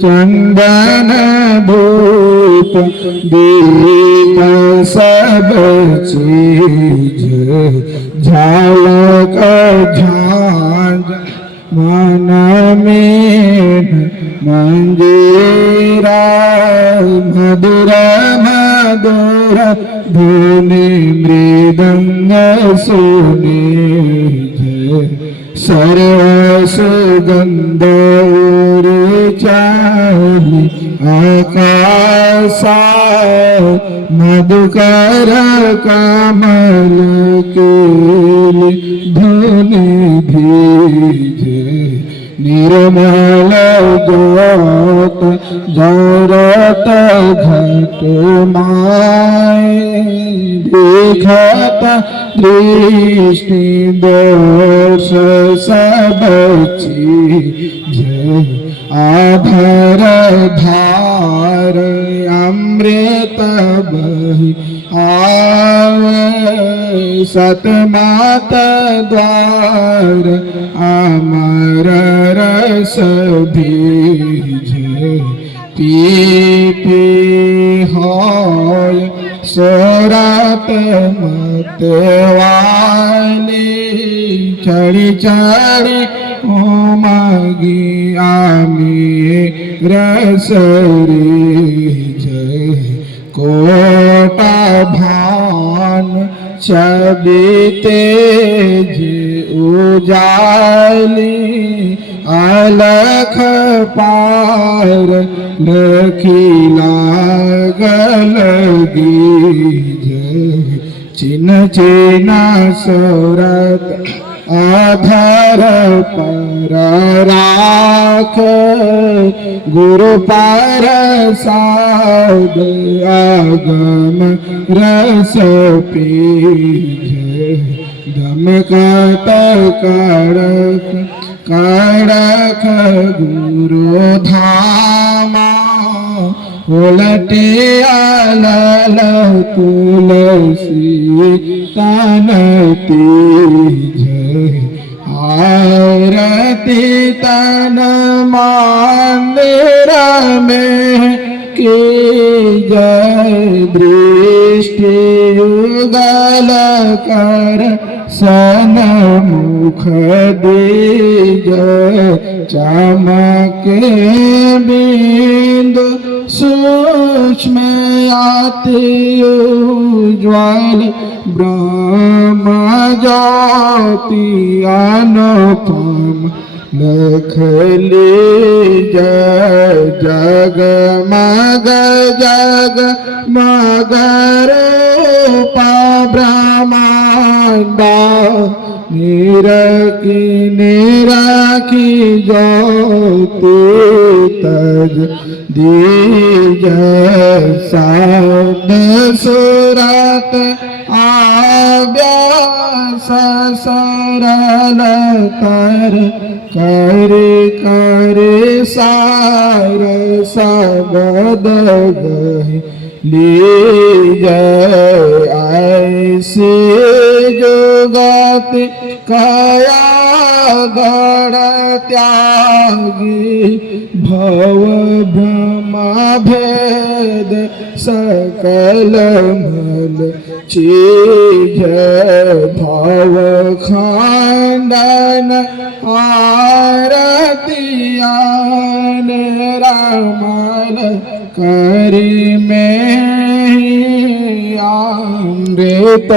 चंदन धूप दीप सब चीज झालक झांझ मन में मंजीरा मधुर मधुर धुनि मृदंग सुने सर्व सुगंध चाली आकाशा मधुकर कमल के धुनि भीजे निर्मल ज्योत जरत घट माए देखत दृष्टि दोष सब चीज आधर धार अमृत बहि आवे सतमात द्वार अमर रस बीजे पी पी होय सोरात मतवाली चढ़ी चढ़ी ओमागी आमी रसरी जय कोटा भान छवि तेज उजाली अलख पार लखीला गलगी जय चिन्ह चिन्ह सोरत आधार पर राख गुरु पर साध आगम रस पीज दमकत कड़क कड़क गुरु धामा उलटे अलल तुलसी तन तेज आरती तन मंदिर में की जय दृष्टि युगल कर सन्मुख दीज चमके बिंदु सूक्ष्म अति उज्ज्वल ब्रह्म ज्योति अनुपम लख लीजय जगमग जगमग रूपा ब्रह्मांड निरखी निरखी ज्योति तज दीज शब्द सुरत आव्यास सरल कर सार सबद गहि लीज ऐसी जुगति कया गण त्यागी भव ब्रह्म भेद सकल मल चीज भव खंडन आरतियान रामल करी में अमृत